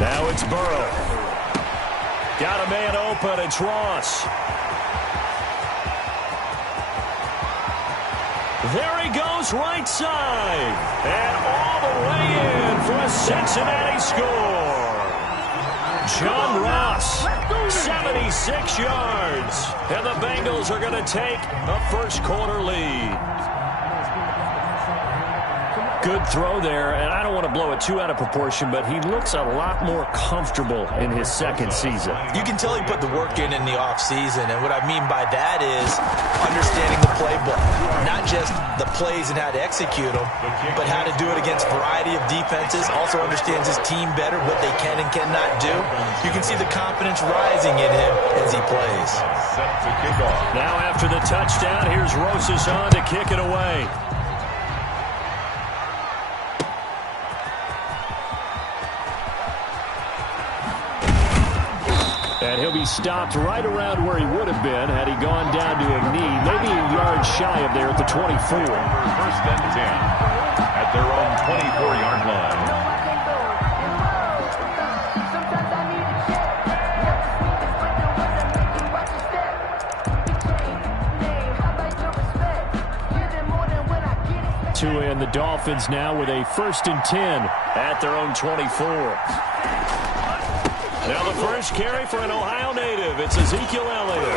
Now it's Burrow. Got a man open. It's Ross. There he goes, right side. And all the way in for a Cincinnati score. John Ross, 76 yards. And the Bengals are going to take a first-quarter lead. Good throw there, and I don't want to blow it too out of proportion, but he looks a lot more comfortable in his second season. You can tell he put the work in the offseason, and what I mean by that is understanding the playbook. Not just the plays and how to execute them, but how to do it against a variety of defenses. Also understands his team better, what they can and cannot do. You can see the confidence rising in him as he plays. Now after the touchdown, here's Rosas on to kick it away. And he'll be stopped right around where he would have been had he gone down to a knee, maybe a yard shy of there at the 24. First and 10 at their own 24-yard line. And the Dolphins now with a 1st and 10 at their own 24. Now the first carry for an Ohio native. It's Ezekiel Elliott.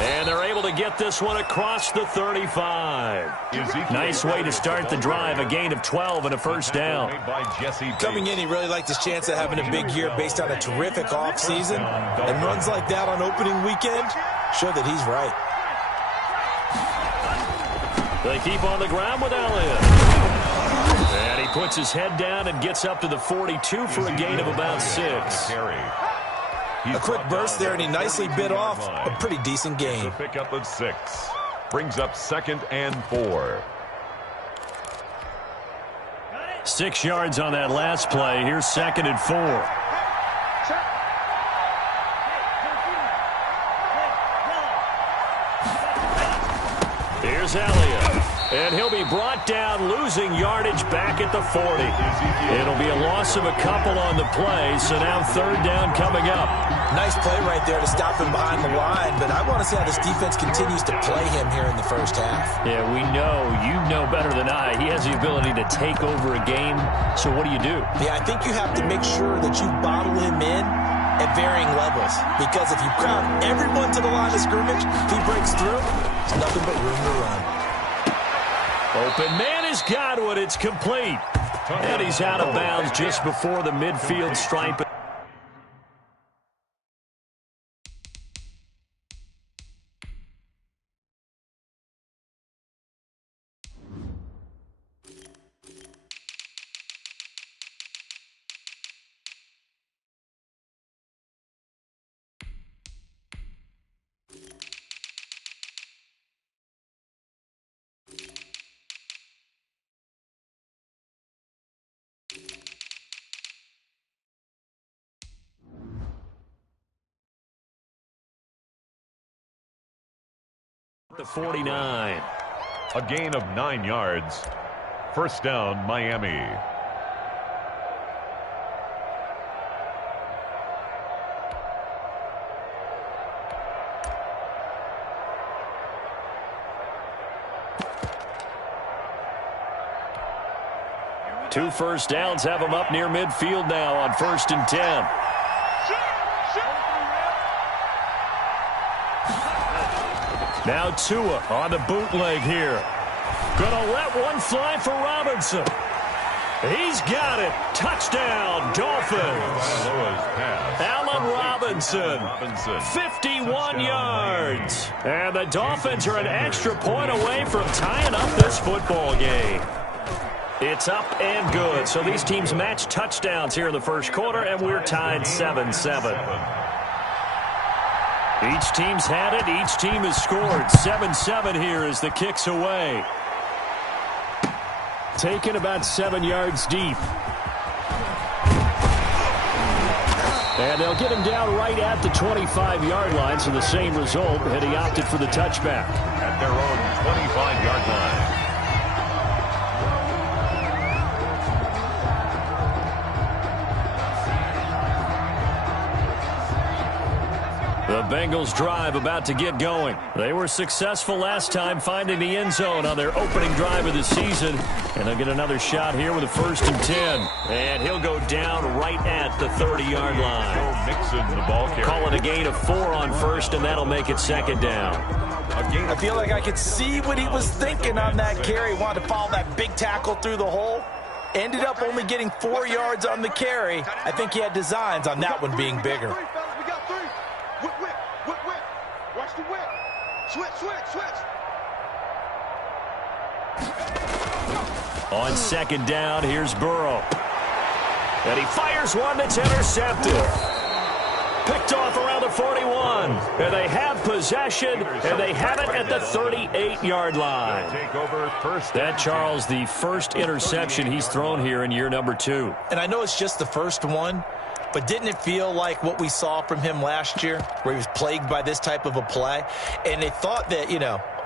And they're able to get this one across the 35. Nice way to start the drive. A gain of 12 and a first down. Coming in, he really liked his chance of having a big year based on a terrific offseason. And runs like that on opening weekend show that he's right. They keep on the ground with Elliott. And he puts his head down and gets up to the 42 for a gain of about 6. A quick burst there, and he nicely bit off a pretty decent gain. The pickup of 6 brings up 2nd and 4. 6 yards on that last play. Here's 2nd and 4. Here's Elliott. And he'll be brought down, losing yardage back at the 40. It'll be a loss of a couple on the play, so now 3rd down coming up. Nice play right there to stop him behind the line, but I want to see how this defense continues to play him here in the first half. Yeah, we know. You know better than I. He has the ability to take over a game, so what do you do? Yeah, I think you have to make sure that you bottle him in at varying levels, because if you crowd everyone to the line of scrimmage, if he breaks through, there's nothing but room to run. Open man has got one. It's complete. And he's out of bounds just before the midfield stripe. The 49. A gain of 9 yards. First down, Miami. Two first downs have him up near midfield now on 1st and 10. Now Tua on the bootleg here. Gonna let one fly for Robinson. He's got it. Touchdown, Dolphins. Allen Robinson, 51 yards. And the Dolphins are an extra point away from tying up this football game. It's up and good. So these teams match touchdowns here in the first quarter, and we're tied 7-7. Each team's had it. Each team has scored. 7-7 here as the kick's away. Taken about 7 yards deep. And they'll get him down right at the 25-yard line, so the same result, and he opted for the touchback. At their own 25-yard line. The Bengals drive about to get going. They were successful last time finding the end zone on their opening drive of the season. And they'll get another shot here with a 1st and 10. And he'll go down right at the 30-yard line. Mixon, the ball carrier. Call it a gain of 4 on 1st, and that'll make it 2nd down. I feel like I could see what he was thinking on that carry. Wanted to follow that big tackle through the hole. Ended up only getting 4 yards on the carry. I think he had designs on that one being bigger. We got 3. Whip. Watch the whip. Switch. On 2nd down, here's Burrow. And he fires one that's intercepted. Picked off around the 41. And they have possession, and they have it at the 38-yard line. That, Charles, the first interception he's thrown here in year number 2. And I know it's just the first one, but didn't it feel like what we saw from him last year, where he was plagued by this type of a play? And they thought that,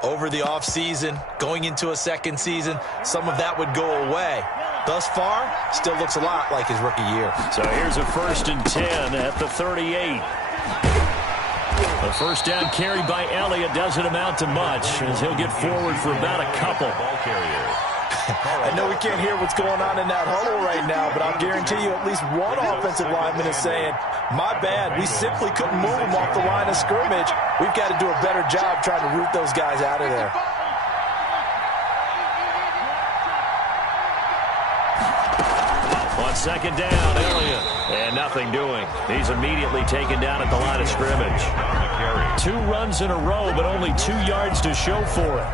over the offseason, going into a second season, some of that would go away. Thus far, still looks a lot like his rookie year. So here's a 1st and 10 at the 38. The 1st down carry by Elliott doesn't amount to much, as he'll get forward for about a couple. I know we can't hear what's going on in that huddle right now, but I'll guarantee you at least one offensive lineman is saying, my bad, we simply couldn't move him off the line of scrimmage. We've got to do a better job trying to root those guys out of there. On 2nd down, Elliott. And nothing doing. He's immediately taken down at the line of scrimmage. 2 runs in a row, but only 2 yards to show for it.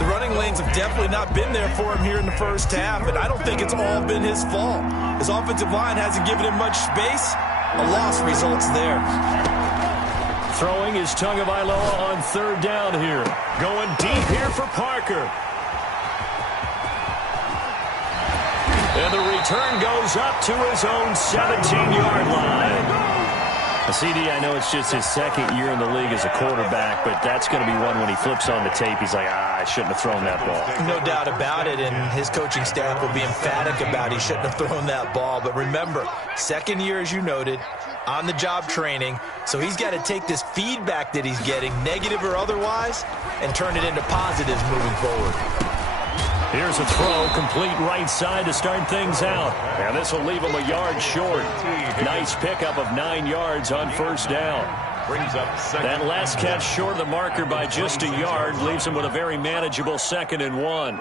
The running lanes have definitely not been there for him here in the first half, and I don't think it's all been his fault. His offensive line hasn't given him much space. A loss results there. Throwing is Tagovailoa on 3rd down here. Going deep here for Parker. And the return goes up to his own 17-yard line. CD, I know it's just his 2nd year in the league as a quarterback, but that's going to be one when he flips on the tape, he's like, I shouldn't have thrown that ball. No doubt about it, and his coaching staff will be emphatic about he shouldn't have thrown that ball. But remember, 2nd year, as you noted, on-the-job training, so he's got to take this feedback that he's getting, negative or otherwise, and turn it into positives moving forward. Here's a throw, complete right side to start things out. And this will leave him a yard short. Nice pickup of 9 yards on 1st down. That last catch short of the marker by just a yard leaves him with a very manageable 2nd and 1.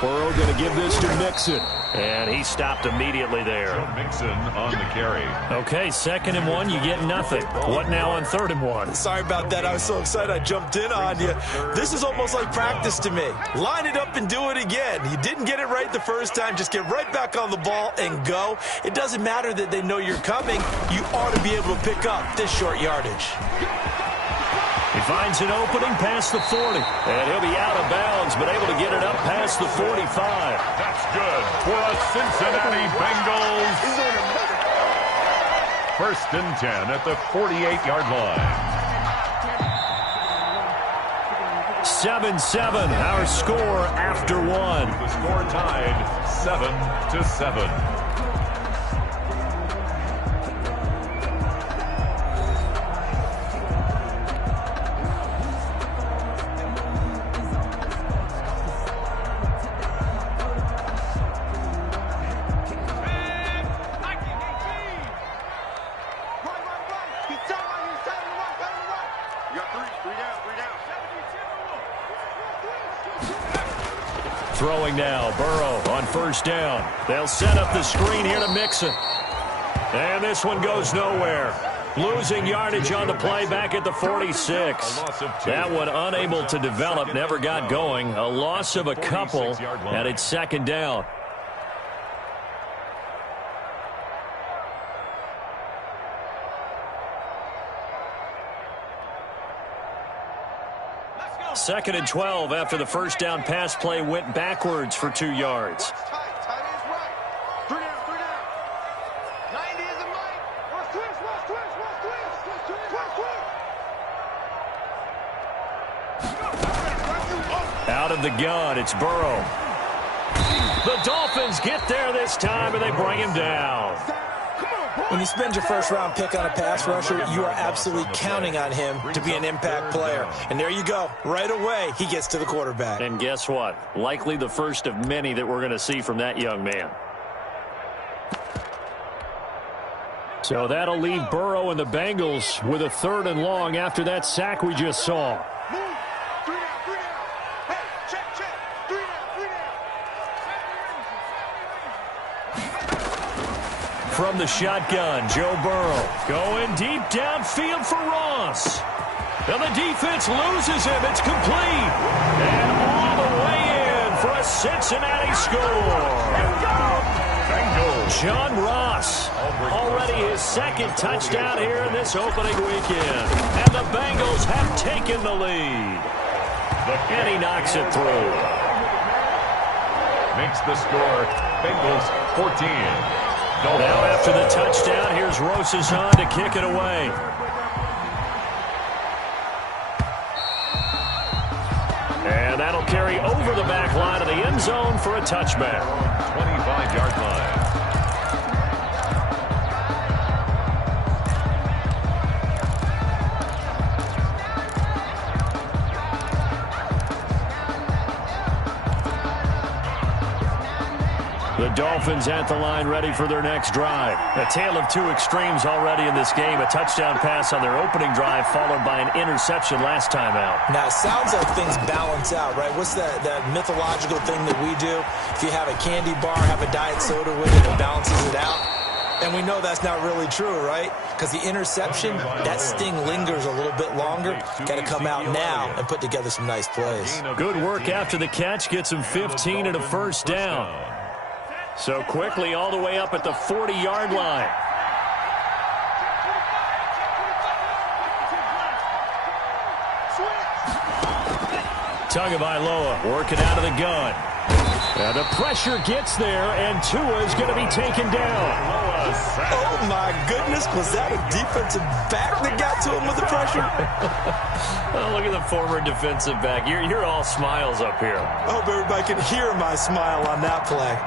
Burrow going to give this to Mixon. And he stopped immediately there. Mixon on the carry. Okay, 2nd and 1, you get nothing. What now on 3rd and 1? Sorry about that. I was so excited I jumped in on you. This is almost like practice to me. Line it up and do it again. You didn't get it right the first time. Just get right back on the ball and go. It doesn't matter that they know you're coming. You ought to be able to pick up this short yardage. He finds an opening past the 40, and he'll be out of bounds, but able to get it up past the 45. That's good for a Cincinnati Bengals. 1st and 10 at the 48-yard line. 7-7, our score after 1. The score tied 7-7. Throwing now, Burrow on 1st down. They'll set up the screen here to Mixon. And this one goes nowhere. Losing yardage on the play back at the 46. That one unable to develop, never got going. A loss of a couple, and it's 2nd down. Second and 12 after the 1st down pass play went backwards for 2 yards. Out of the gun, it's Burrow. The Dolphins get there this time, and they bring him down. When you spend your first-round pick on a pass rusher, you are absolutely counting on him to be an impact player. And there you go. Right away, he gets to the quarterback. And guess what? Likely the first of many that we're going to see from that young man. So that'll leave Burrow and the Bengals with a 3rd and long after that sack we just saw. Move. 3 down, 3 down. Hey, check. 3 down, 3 down. From the shotgun, Joe Burrow going deep downfield for Ross. And the defense loses him. It's complete. And all the way in for a Cincinnati score. John Ross, already his 2nd touchdown here in this opening weekend. And the Bengals have taken the lead. And he knocks it through. Makes the score Bengals 14. Now after the touchdown, here's Roseson to kick it away. And that'll carry over the back line of the end zone for a touchback. 25-yard line. The Dolphins at the line ready for their next drive. A tale of 2 extremes already in this game. A touchdown pass on their opening drive followed by an interception last time out. Now, it sounds like things balance out, right? What's that mythological thing that we do? If you have a candy bar, have a diet soda with it, it balances it out. And we know that's not really true, right? Because the interception, that sting lingers a little bit longer. Got to come out now and put together some nice plays. Good work after the catch. Gets him 15 and a 1st down. So quickly all the way up at the 40-yard line. Tagovailoa working out of the gun. Now the pressure gets there, and Tua is going to be taken down. Oh, my goodness. Was that a defensive back that got to him with the pressure? Oh, look at the former defensive back. You're all smiles up here. I hope everybody can hear my smile on that play.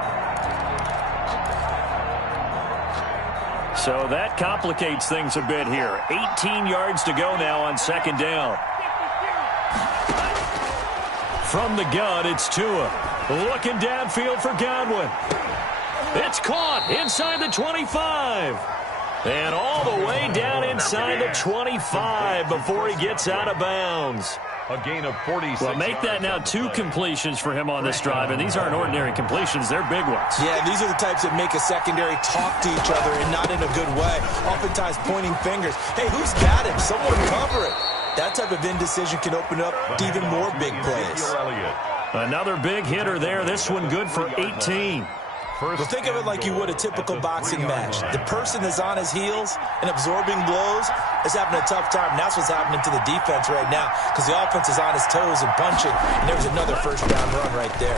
So that complicates things a bit here. 18 yards to go now on 2nd down. From the gun, it's Tua. Looking downfield for Godwin. It's caught inside the 25. And all the way down inside the 25 before he gets out of bounds. A gain of 46. Well, make that now 2 completions for him on this drive, and these aren't ordinary completions. They're big ones. Yeah, these are the types that make a secondary talk to each other and not in a good way. Oftentimes pointing fingers. Hey, who's got him? Someone cover it. That type of indecision can open up to even more big plays. Another big hitter there. This one good for 18. Well, think of it like you would a typical boxing match. The person that's on his heels and absorbing blows is having a tough time. And that's what's happening to the defense right now because the offense is on his toes and punching. And there's another 1st down run right there.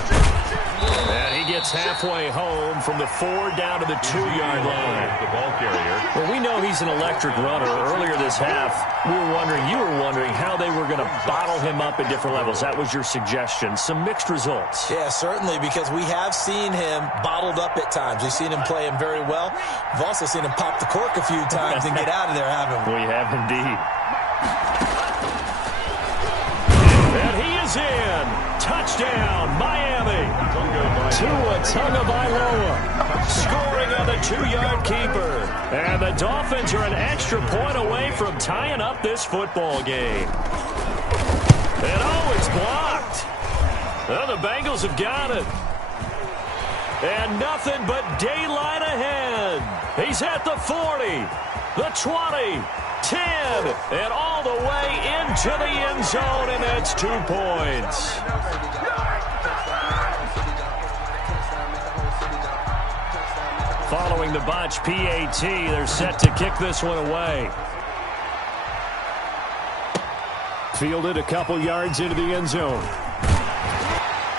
And he gets halfway home from the 4 down to the 2-yard line. The ball carrier. Well, we know he's an electric runner. Earlier this half, you were wondering how they were going to bottle him up at different levels. That was your suggestion. Some mixed results. Yeah, certainly, because we have seen him bottled up at times. We've seen him play him very well. We've also seen him pop the cork a few times and get out of there, haven't we? We have indeed. And he is in. Touchdown, Miami. Tua Tagovailoa scoring on the 2-yard keeper. And the Dolphins are an extra point away from tying up this football game. And it's blocked. Well, the Bengals have got it. And nothing but daylight ahead. He's at the 40, the 20, 10, and all the way into the end zone, and that's 2 points. Following the botch PAT, they're set to kick this one away. Fielded a couple yards into the end zone.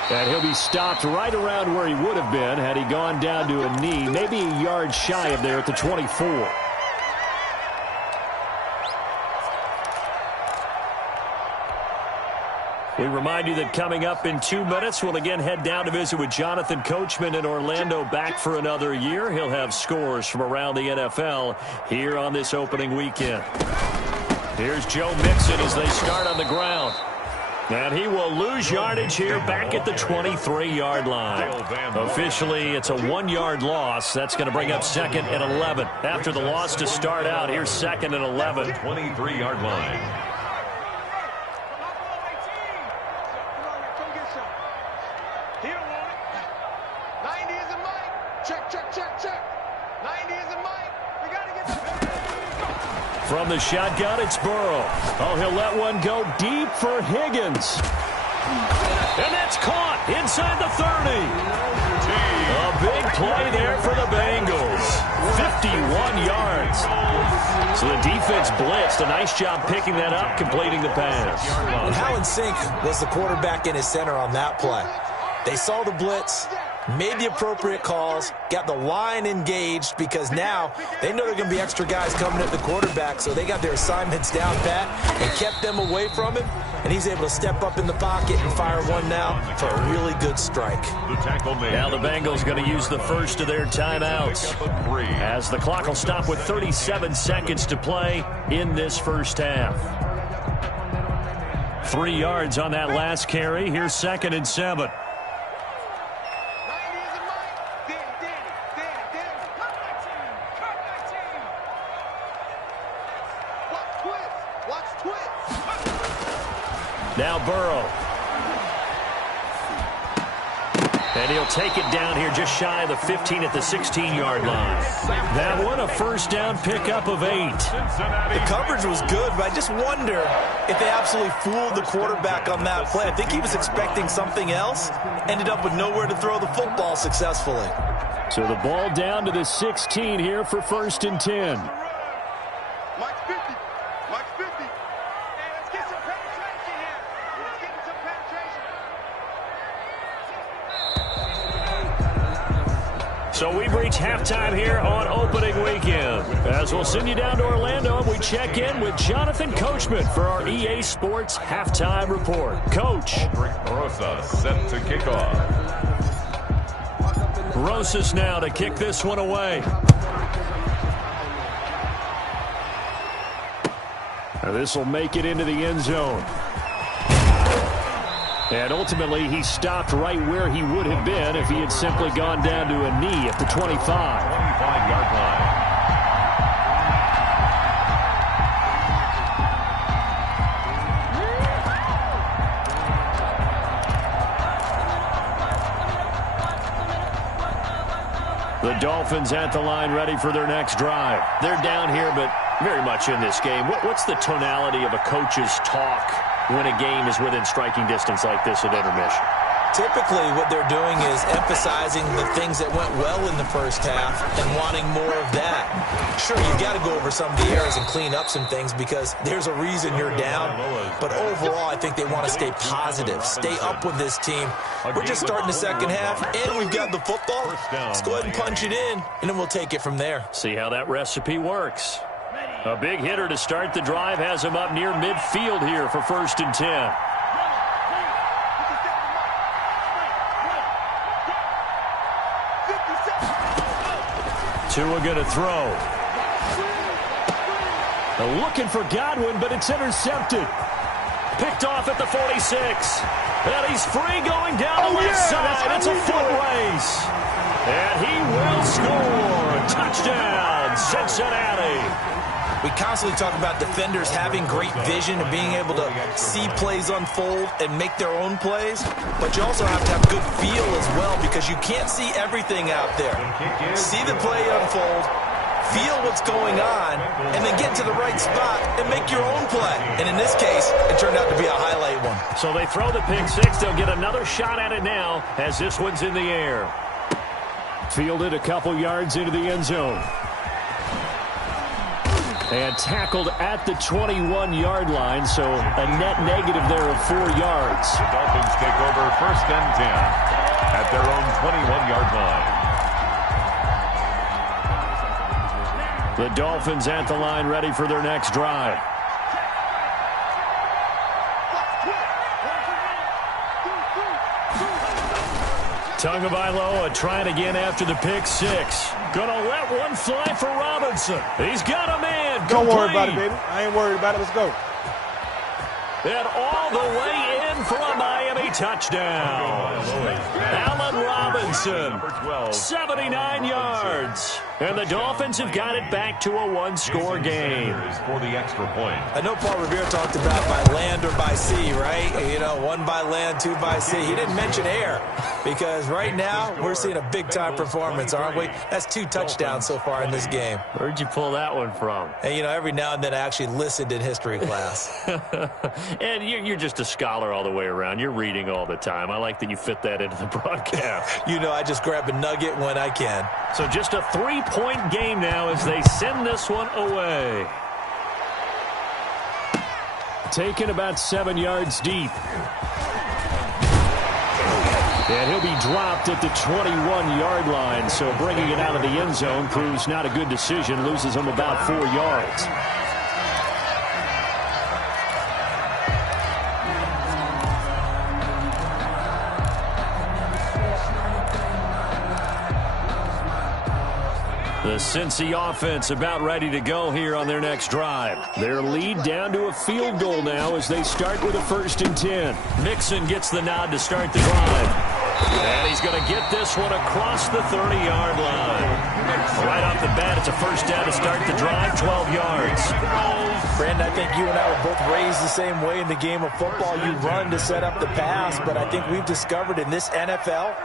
And he'll be stopped right around where he would have been had he gone down to a knee, maybe a yard shy of there at the 24. We remind you that coming up in 2 minutes, we'll again head down to visit with Jonathan Coachman in Orlando, back for another year. He'll have scores from around the NFL here on this opening weekend. Here's Joe Mixon as they start on the ground. And he will lose yardage here back at the 23-yard line. Officially, it's a 1-yard loss. That's going to bring up 2nd and 11. After the loss to start out, here's 2nd and 11. 23-yard line. From the shotgun, it's Burrow. Oh, he'll let one go deep for Higgins. And that's caught inside the 30. A big play there for the Bengals. 51 yards. So the defense blitzed. A nice job picking that up, completing the pass. And how in sync was the quarterback in his center on that play? They saw the blitz, made the appropriate calls, got the line engaged, because now they know there are going to be extra guys coming at the quarterback, so they got their assignments down pat and kept them away from him, and he's able to step up in the pocket and fire one now for a really good strike. Now the Bengals going to use the first of their timeouts as the clock will stop with 37 seconds to play in this first half. 3 yards on that last carry. Here's 2nd and 7. Now Burrow. And he'll take it down here just shy of the 15 at the 16-yard line. That one a first down pickup of 8. The coverage was good, but I just wonder if they absolutely fooled the quarterback on that play. I think he was expecting something else. Ended up with nowhere to throw the football successfully. So the ball down to the 16 here for 1st and 10. So we've reached halftime here on opening weekend. As we'll send you down to Orlando, and we check in with Jonathan Coachman for our EA Sports Halftime Report. Coach. Rosas set to kick off. Rosas now to kick this one away. This will make it into the end zone. And ultimately, he stopped right where he would have been if he had simply gone down to a knee at the 25. 25-yard line. The Dolphins at the line, ready for their next drive. They're down here, but very much in this game. What's the tonality of a coach's talk when a game is within striking distance like this at intermission? Typically, what they're doing is emphasizing the things that went well in the first half and wanting more of that. Sure, you've got to go over some of the errors and clean up some things because there's a reason you're down. But overall, I think they want to stay positive, stay up with this team. We're just starting the second half, and we've got the football. Let's go ahead and punch it in, and then we'll take it from there. See how that recipe works. A big hitter to start the drive has him up near midfield here for 1st and 10. Tua going to throw. Looking for Godwin, but it's intercepted. Picked off at the 46. And he's free going down the left side. It's a foot race. And he will score. Touchdown, Cincinnati. We constantly talk about defenders having great vision and being able to see plays unfold and make their own plays, but you also have to have good feel as well because you can't see everything out there. See the play unfold, feel what's going on, and then get to the right spot and make your own play. And in this case, it turned out to be a highlight one. So they throw the pick six. They'll get another shot at it now as this one's in the air. Fielded a couple yards into the end zone. And tackled at the 21-yard line, so a net negative there of 4 yards. The Dolphins take over 1st and 10 at their own 21-yard line. The Dolphins at the line, ready for their next drive. Tagovailoa trying again after the pick six. Gonna let one fly for Robinson. He's got a man. Don't worry about it, baby. I ain't worried about it. Let's go. And all the way in for a Miami touchdown. Allen Robinson, 79 yards. And the Dolphins have got it back to a one-score game. For the extra point. I know Paul Revere talked about by land or by sea, right? You know, one by land, two by sea. He didn't mention air because right now we're seeing a big-time performance, aren't we? That's 2 touchdowns so far in this game. Where'd you pull that one from? And, you know, every now and then I actually listened in history class. And you're just a scholar all the way around. You're reading all the time. I like that you fit that into the broadcast. You know, I just grab a nugget when I can. So just a 3-point game now as they send this one away. Taken about 7 yards deep. And he'll be dropped at the 21-yard line. So bringing it out of the end zone proves not a good decision. Loses him about 4 yards. The Cincy offense about ready to go here on their next drive. Their lead down to a field goal now as they start with a 1st and 10. Mixon gets the nod to start the drive. And he's going to get this one across the 30-yard line. Right off the bat, it's a 1st down to start the drive, 12 yards. Brandon, I think you and I were both raised the same way in the game of football. You run to set up the pass, but I think we've discovered in this NFL,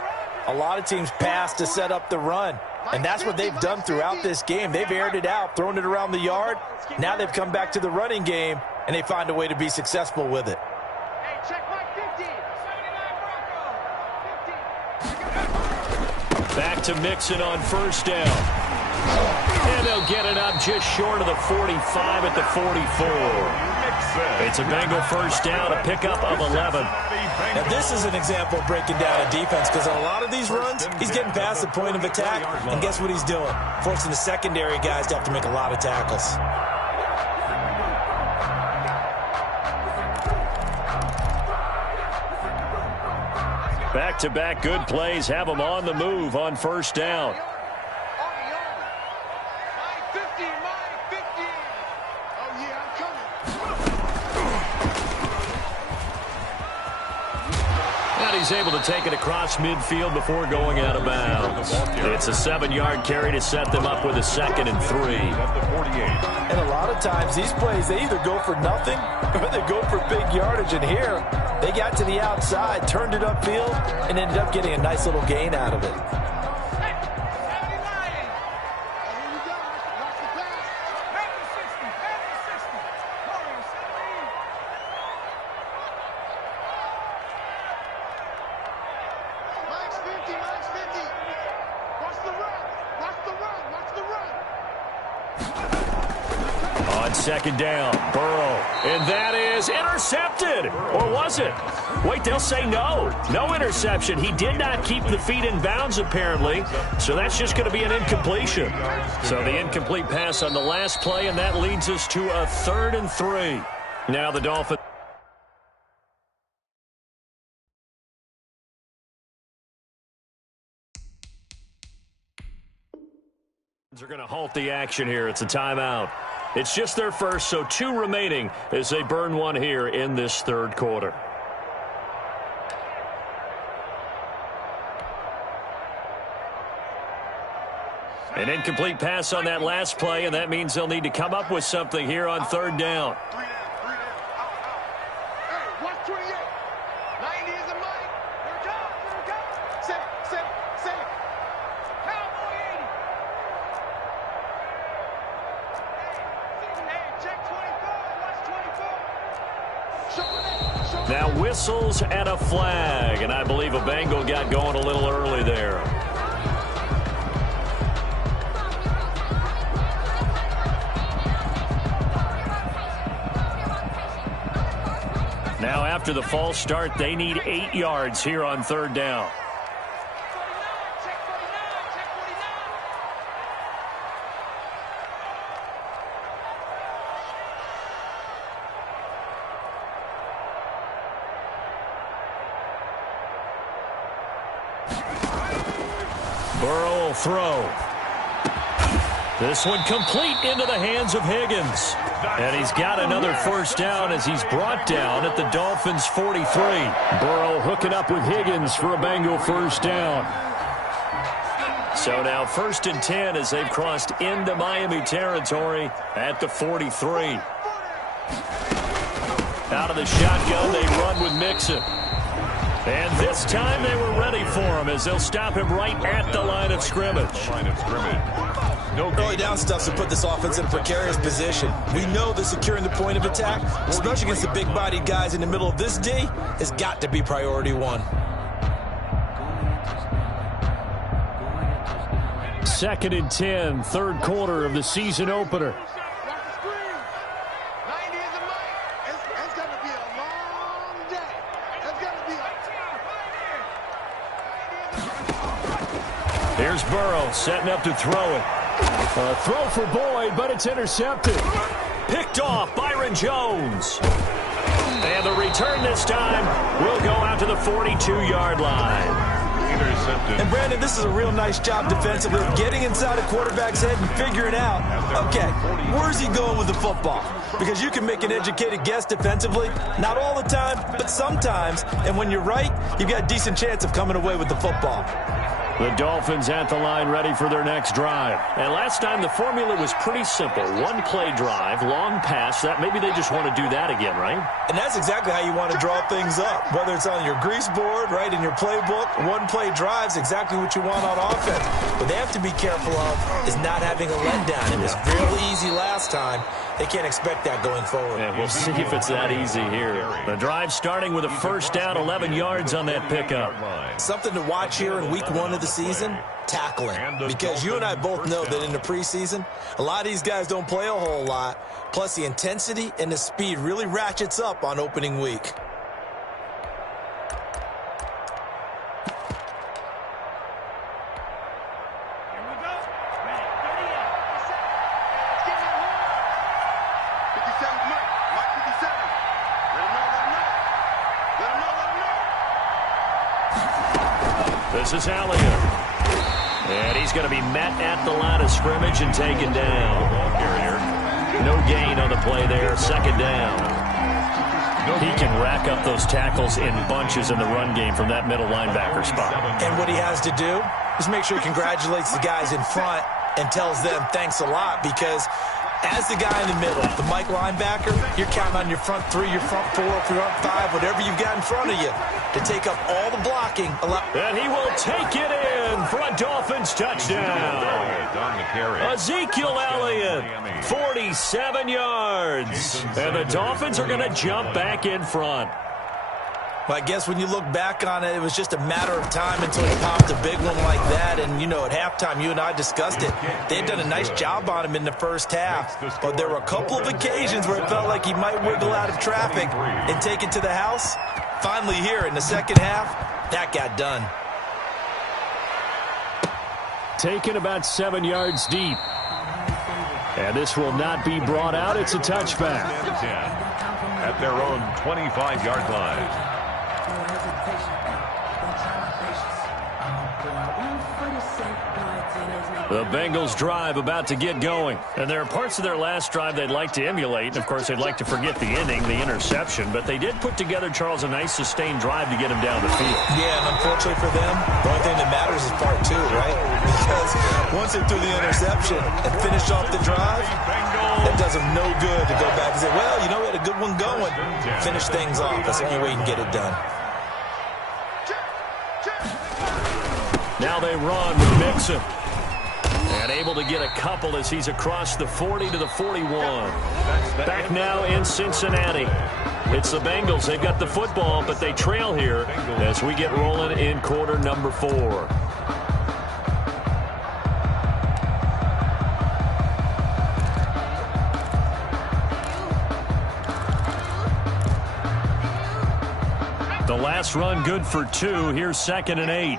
a lot of teams pass to set up the run. And that's what they've done throughout this game. They've aired it out, thrown it around the yard. Now they've come back to the running game, and they find a way to be successful with it. Hey, check my 50. 79 Broncos. 50. Back to Mixon on 1st down. And they'll get it up just short of the 45 at the 44. It's a Bengal 1st down, a pickup of 11. Now, this is an example of breaking down a defense because on a lot of these runs, he's getting past the point of attack, and guess what he's doing? Forcing the secondary guys to have to make a lot of tackles. Back-to-back good plays have them on the move on 1st down. He's able to take it across midfield before going out of bounds. It's a 7-yard carry to set them up with a 2nd and 3. And a lot of times these plays, they either go for nothing or they go for big yardage. And here, they got to the outside, turned it upfield, and ended up getting a nice little gain out of it. On 2nd down, Burrow. And that is intercepted. Or was it? Wait, they'll say no. No interception. He did not keep the feet in bounds, apparently. So that's just going to be an incompletion. So the incomplete pass on the last play, and that leads us to a 3rd and 3. Now the Dolphins are going to halt the action here. It's a timeout. It's just their first, so 2 remaining as they burn one here in this 3rd quarter. An incomplete pass on that last play, and that means they'll need to come up with something here on 3rd down. Now whistles and a flag, and I believe a Bengal got going a little early there. Now after the false start, they need 8 yards here on 3rd down. He'll throw. This one complete into the hands of Higgins. And he's got another first down as he's brought down at the Dolphins' 43. Burrow hooking up with Higgins for a Bengal first down. So now 1st and 10 as they've crossed into Miami territory at the 43. Out of the shotgun, they run with Mixon. And this time they were ready for him as they'll stop him right at the line of scrimmage. Early down stuff to put this offense in a precarious position. We know that securing the point of attack, especially against the big-bodied guys in the middle of this D, has got to be priority one. 2nd and 10, 3rd quarter of the season opener. Here's Burrow setting up to throw it. A throw for Boyd, but it's intercepted. Picked off Byron Jones. And the return this time will go out to the 42-yard line. Intercepted. And Brandon, this is a real nice job defensively of getting inside a quarterback's head and figuring out, okay, where's he going with the football? Because you can make an educated guess defensively, not all the time, but sometimes. And when you're right, you've got a decent chance of coming away with the football. The Dolphins at the line ready for their next drive. And last time the formula was pretty simple. One-play drive, long pass. That maybe they just want to do that again, right? And that's exactly how you want to draw things up. Whether it's on your grease board, right, in your playbook, one-play drive's exactly what you want on offense. What they have to be careful of is not having a letdown. It was real easy last time. They can't expect that going forward. Yeah, we'll see if it's that easy here. The drive starting with a first down, 11 yards on that pickup. Something to watch here in week 1 of the season, tackling. Because you and I both know that in the preseason, a lot of these guys don't play a whole lot. Plus, the intensity and the speed really ratchets up on opening week. This is Elliott. And he's going to be met at the line of scrimmage and taken down. No gain on the play there. 2nd down. He can rack up those tackles in bunches in the run game from that middle linebacker spot. And what he has to do is make sure he congratulates the guys in front and tells them thanks a lot, because as the guy in the middle, the Mike linebacker, you're counting on your front 3, your front 4, your front 5, whatever you've got in front of you to take up all the blocking. And he will take it in for a Dolphins touchdown. Ezekiel Elliott, 47 yards. And the Dolphins are going to jump back in front. Well, I guess when you look back on it, it was just a matter of time until he popped a big one like that. And, you know, at halftime, you and I discussed it. They had done a nice job on him in the first half. But there were a couple of occasions where it felt like he might wiggle out of traffic and take it to the house. Finally here in the second half, that got done. Taken about 7 yards deep. And this will not be brought out. It's a touchback. At their own 25-yard line. The Bengals drive about to get going. And there are parts of their last drive they'd like to emulate. And, of course, they'd like to forget the ending, the interception. But they did put together, Charles, a nice sustained drive to get him down the field. Yeah, and unfortunately for them, the only thing that matters is part 2, right? Because once they threw the interception and finished off the drive, it does them no good to go back and say, well, you know, we had a good one going. Finish things off. That's the only way you can get it done. Now they run with Mixon. And able to get a couple as he's across the 40 to the 41. Back now in Cincinnati. It's the Bengals. They've got the football, but they trail here as we get rolling in quarter number 4. The last run good for 2. Here's 2nd and 8.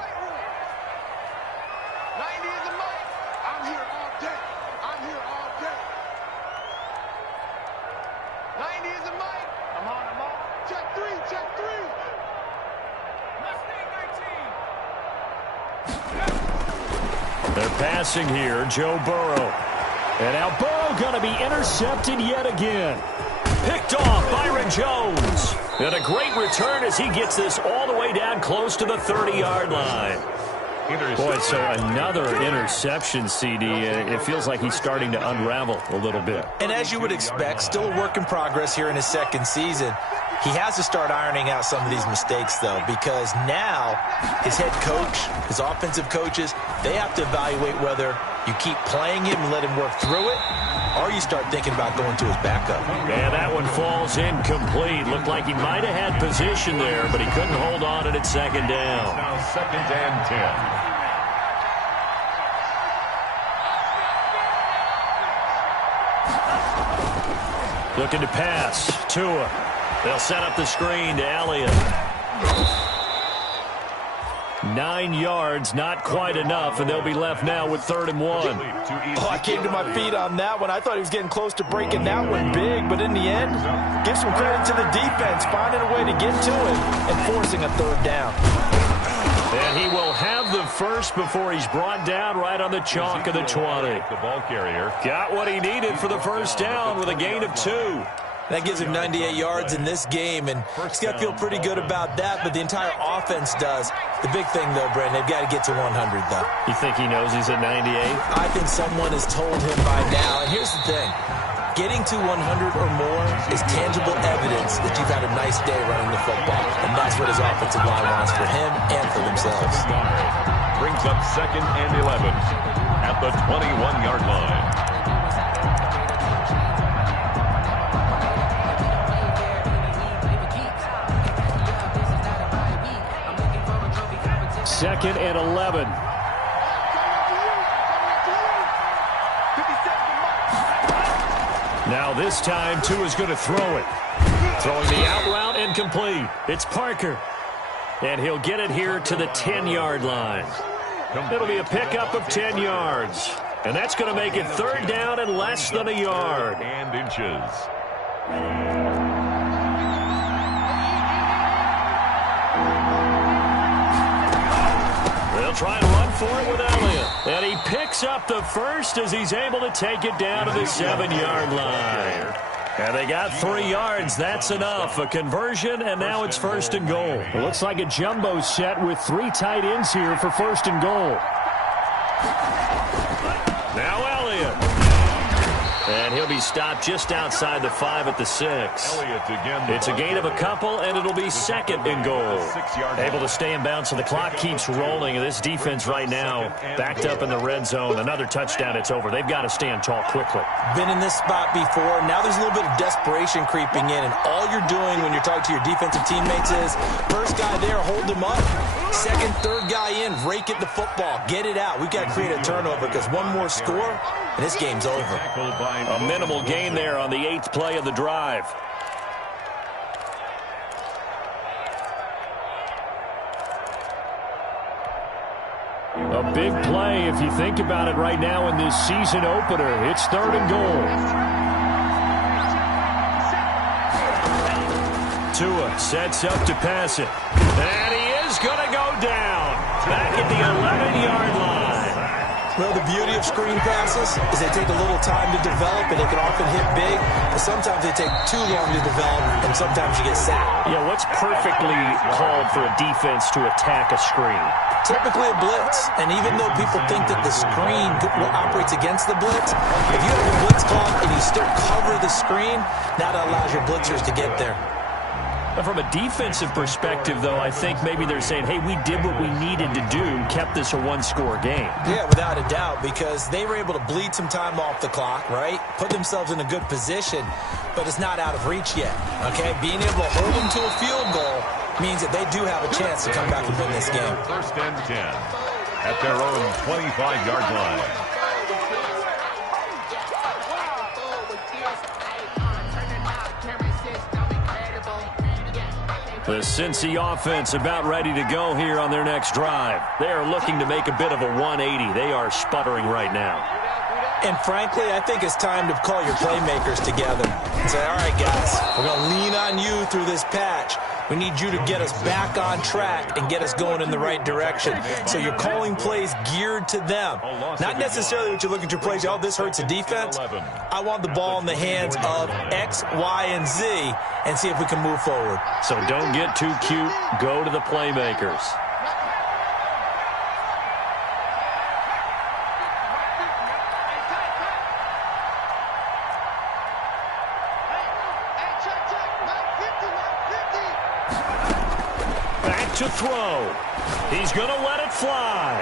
They're passing here, Joe Burrow. And now Burrow going to be intercepted yet again. Picked off Byron Jones. And a great return as he gets this all the way down close to the 30-yard line. Boy, so another interception, CD. It feels like he's starting to unravel a little bit. And as you would expect, still a work in progress here in his second season. He has to start ironing out some of these mistakes, though, because now his head coach, his offensive coaches, they have to evaluate whether you keep playing him and let him work through it, or you start thinking about going to his backup. And that one falls incomplete. Looked like he might have had position there, but he couldn't hold on it at second down. Now 2nd and 10. Looking to pass. Tua. They'll set up the screen to Elliott. 9 yards, not quite enough, and they'll be left now with 3rd and 1. Oh, I came to my feet on that one. I thought he was getting close to breaking that one big, but in the end, give some credit to the defense, finding a way to get to it and forcing a 3rd down. And he will have the first before he's brought down right on the chalk of the 20. The ball carrier Got what he needed for the first down with a gain of 2. That gives him 98 yards in this game, and he's got to feel pretty good about that, but the entire offense does. The big thing, though, Brandon, they've got to get to 100, though. You think he knows he's at 98? I think someone has told him by now, and here's the thing. Getting to 100 or more is tangible evidence that you've had a nice day running the football, and that's what his offensive line wants for him and for themselves. brings up 2nd and 11 at the 21-yard line. Second and 11. Now this time, Tua's going to throw it. Throwing the out route incomplete. It's Parker. And he'll get it here to the 10-yard line. It'll be a pickup of 10 yards. And that's going to make it 3rd down and less than a yard. And inches. They'll try and run for it with Elliott. And he picks up the first as he's able to take it down to the 7-yard line. And they got 3 yards. That's enough. A conversion, and now it's 1st and goal. It looks like a jumbo set with 3 tight ends here for 1st and goal. Now Elliott. And he'll be stopped just outside the 5 at the 6. It's a gain of a couple, and it'll be 2nd and goal. Able to stay in bounds, so the clock keeps rolling. And this defense right now backed up in the red zone. Another touchdown, it's over. They've got to stand tall quickly. Been in this spot before. Now there's a little bit of desperation creeping in, and all you're doing when you're talking to your defensive teammates is first guy there, hold him up. Second, third guy in, rake at the football. Get it out. We've got to create a turnover because one more score, and this game's over. A minimal gain there on the 8th play of the drive. A big play if you think about it right now in this season opener. It's 3rd and goal. Tua sets up to pass it. And he is going to go down. Back at the 11-yard line. Well, the beauty of screen passes is they take a little time to develop, and they can often hit big, but sometimes they take too long to develop, and sometimes you get sacked. Yeah, what's perfectly called for a defense to attack a screen? Typically a blitz, and even though people think that the screen operates against the blitz, if you have a blitz call and you still cover the screen, now that allows your blitzers to get there. From a defensive perspective, though, I think maybe they're saying, hey, we did what we needed to do, kept this a one-score game. Yeah, without a doubt, because they were able to bleed some time off the clock, right? Put themselves in a good position, but it's not out of reach yet, okay? Being able to hold them to a field goal means that they do have a chance to come back and win this game. 1st and 10 at their own 25-yard line. The Cincy offense about ready to go here on their next drive. They are looking to make a bit of a 180. They are sputtering right now. And frankly, I think it's time to call your playmakers together and say, all right, guys, we're going to lean on you through this patch. We need you to get us back on track and get us going in the right direction. So you're calling plays geared to them. Not necessarily what you're looking to plays, oh, this hurts the defense. I want the ball in the hands of X, Y, and Z and see if we can move forward. So don't get too cute. Go to the playmakers. Back to throw. He's going to let it fly.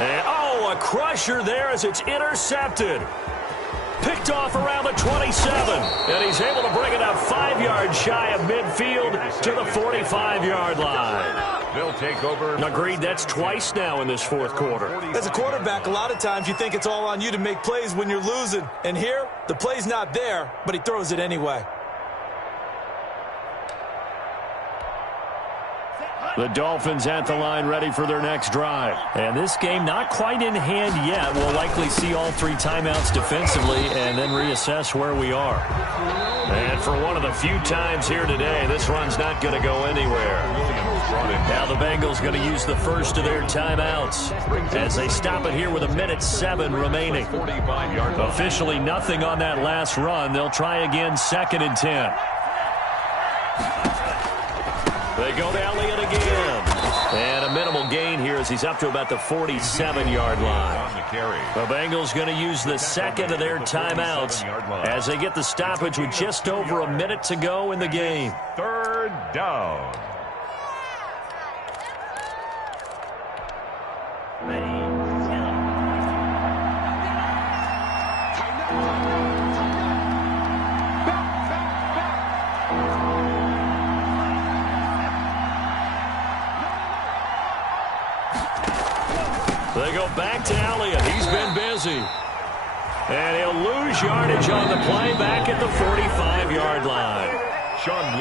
And, oh, a crusher there as it's intercepted. Picked off around the 27. And he's able to bring it up 5 yards shy of midfield to the 45-yard line. They'll take over. Agreed, that's twice now in this fourth quarter. As a quarterback, a lot of times you think it's all on you to make plays when you're losing. And here, the play's not there, but he throws it anyway. The Dolphins at the line ready for their next drive. And this game not quite in hand yet. We'll likely see all 3 timeouts defensively and then reassess where we are. And for one of the few times here today, this run's not going to go anywhere. Now the Bengals going to use the first of their timeouts as they stop it here with 1:07 remaining. Officially nothing on that last run. They'll try again 2nd and 10. They go to Elliott again. And a minimal gain here as he's up to about the 47-yard line. The Bengals going to use the second of their timeouts as they get the stoppage with just over a minute to go in the game. 3rd down. They go back to Elliott. He's been busy. And he'll lose yardage on the play back at the 45-yard line.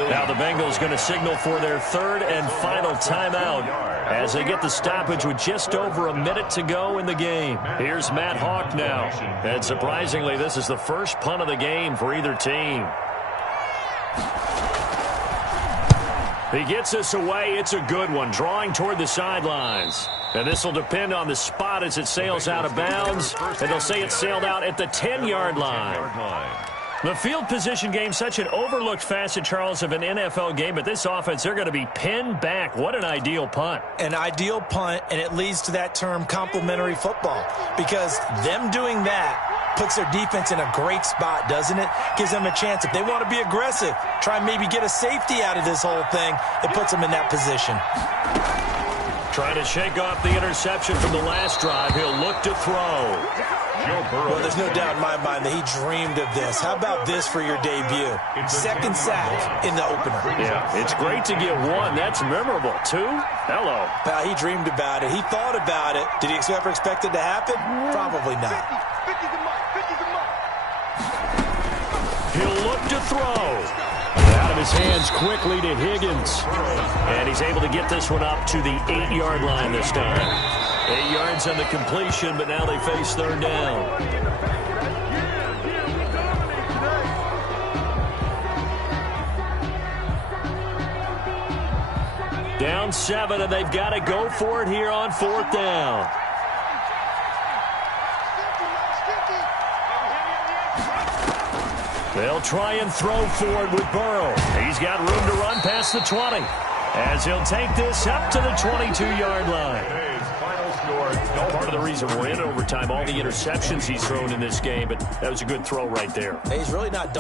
Now the Bengals going to signal for their 3rd and final timeout as they get the stoppage with just over a minute to go in the game. Here's Matt Hawk now. And surprisingly, this is the first punt of the game for either team. He gets this away. It's a good one, drawing toward the sidelines. And this will depend on the spot as it sails out of bounds. And they'll say it sailed out at the 10-yard line. The field position game, such an overlooked facet, Charles, of an NFL game. But this offense, they're going to be pinned back. What an ideal punt. An ideal punt, and it leads to that term complementary football. Because them doing that puts their defense in a great spot, doesn't it? Gives them a chance. If they want to be aggressive, try and maybe get a safety out of this whole thing, it puts them in that position. Trying to shake off the interception from the last drive. He'll look to throw. Well, there's no doubt in my mind that he dreamed of this. How about this for your debut? 2nd sack in the opener. Yeah, it's great to get 1. That's memorable. 2? Hello. Well, he dreamed about it. He thought about it. Did he ever expect it to happen? Probably not. He'll look to throw. Out of his hands quickly to Higgins. And he's able to get this one up to the 8-yard line this time. 8 yards on the completion, but now they face 3rd down. Down 7, and they've got to go for it here on 4th down. They'll try and throw forward with Burrow. He's got room to run past the 20 as he'll take this up to the 22-yard line. Part of the reason we're in overtime, all the interceptions he's thrown in this game, but that was a good throw right there. He's really not